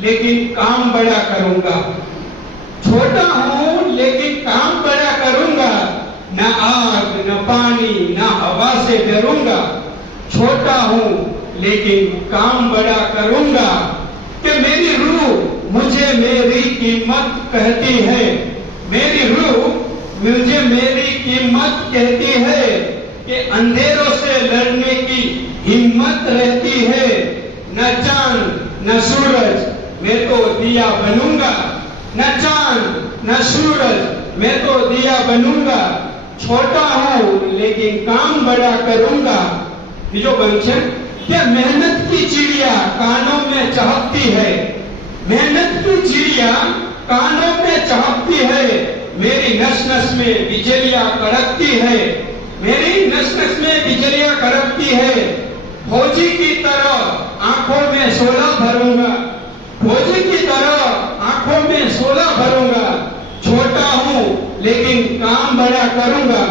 लेकिन काम बड़ा करूंगा। छोटा हूं लेकिन काम बड़ा करूंगा। न आग न पानी न हवा से डरूंगा। छोटा हूं लेकिन काम बड़ा करूंगा। कि मेरी रूह मुझे मेरी कीमत कहती है। मेरी रूह मुझे मेरी कीमत कहती है। कि अंधेरों से लड़ने की हिम्मत रहती है। न चांद न सूरज मैं तो दिया बनूंगा। न चांद न सूरज मैं तो दिया बनूंगा। छोटा हूं लेकिन काम बड़ा करूंगा। बीजो बन छे कि मेहनत की चिड़िया कानों में चहकती है। मेहनत की चिड़िया कानों में चहकती है। मेरी नस नस में बिजलियां कड़कती है। मेरी नस नस में बिजलियां कड़कती है। फौजी की तरह आंखों में शोला भरूंगा। फौजी की तरह आंखों में शोला भरूंगा। छोटा हूं लेकिन काम बड़ा करूंगा।